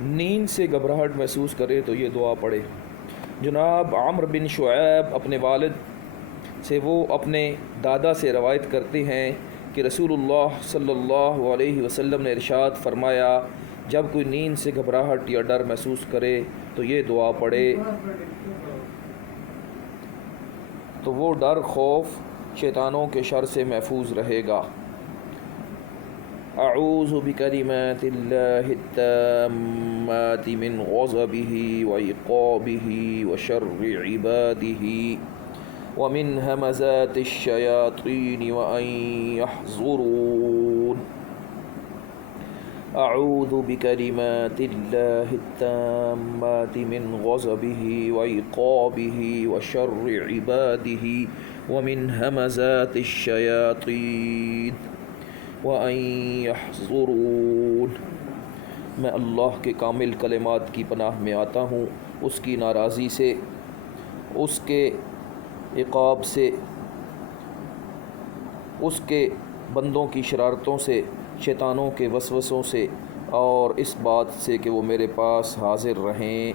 نیند سے گھبراہٹ محسوس کرے تو یہ دعا پڑھے۔ جناب عمرو بن شعیب اپنے والد سے وہ اپنے دادا سے روایت کرتے ہیں کہ رسول اللہ صلی اللہ علیہ وسلم نے ارشاد فرمایا، جب کوئی نیند سے گھبراہٹ یا ڈر محسوس کرے تو یہ دعا پڑھے تو وہ ڈر، خوف، شیطانوں کے شر سے محفوظ رہے گا۔ اعوذ بکلمات اللہ التامات من غضبہ وعقابہ وشر عبادہ ومن ہمزات الشیاطین وان یحضرون۔ اعوذ بکلمات اللہ التامات من غضبہ وعقابہ وشر عبادہ ومن ہمزات الشیاطین وان یحضرون۔ میں اللہ کے کامل کلمات کی پناہ میں آتا ہوں، اس کی ناراضی سے، اس کے عقاب سے، اس کے بندوں کی شرارتوں سے، شیطانوں کے وسوسوں سے، اور اس بات سے کہ وہ میرے پاس حاضر رہیں۔